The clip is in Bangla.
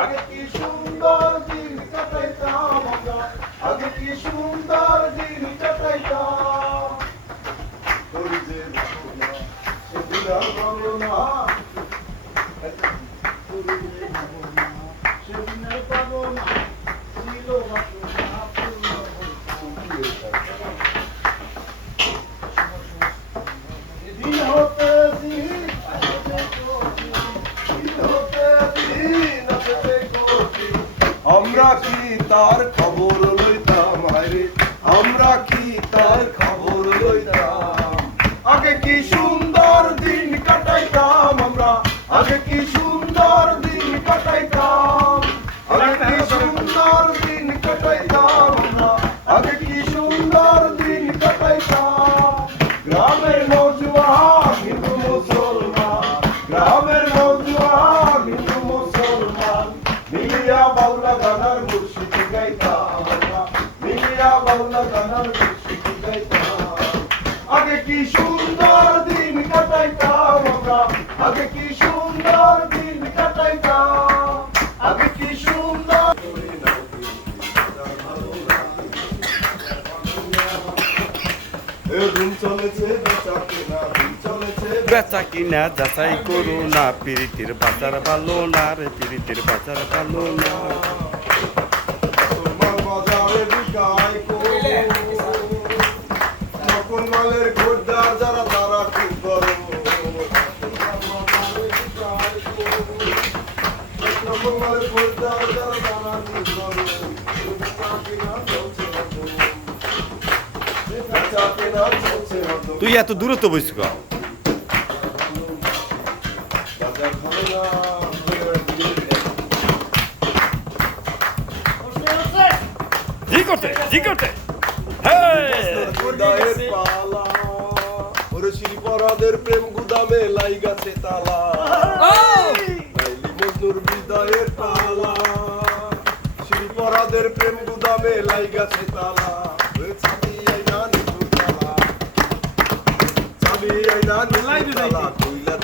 আগে কি সুন্দর দিন কাটাইতাম আমরা, আগে কি সুন্দর দিন কাটাইতাম। তোর যে ভাবনা সেদিন আর পাবো না, তোর যে ভাবনা সেদিন আর পাবো না, ছিল বাসনা পূর্ণ দিন হতে দিন আমরা কি তার খবর লইতাম, হায়রে আমরা কি তার খবর লইতাম। আগে কি সুন্দর দিন কাটাইতাম আমরা, আগে কি সুন্দর দিন কাটাইতাম, আগে কি সুন্দর দিন কাটাইতাম আমরা, আগে কি সুন্দর দিন কাটাইতাম। গ্রামের নওজোয়ান হিন্দু মুসলমান, গ্রামের নওজোয়ান হিন্দু মুসলমান মিলিয়া বাউলা গানার মুর্শিদি গাইতাম আমরা, মিলিয়া বাউলা গানার মুর্শিদি গাইতাম। আগে কি সুন্দর দিন কাটাইতাম আমরা, আগে কি সুন্দর দিন কাটাইতাম, আগে কি সুন্দর। দিন চলেছে বেচা কিনা যাচাই করো না, পিরিতির বাজার ভালো না রে, পিরিতির বাজার ভালো না। বাজারে বিকাই নকল মালের খোরদার যারা তারা খুব গরম, নকল মালের খোরদার যারা তারা খুব গরম। তুই এত দূরত্ব বসছ কা? জি করতে জি করতে শিল্পরাদের প্রেম গুদামে লাই গাছে তালা, মজনুর বিদায়ের পালা, শিল্পরাদের প্রেম গুদামে লাই গাছে তালা, চাবি আইনা নিচু তালা, চাবি আইনা নিচু তালা, কইলা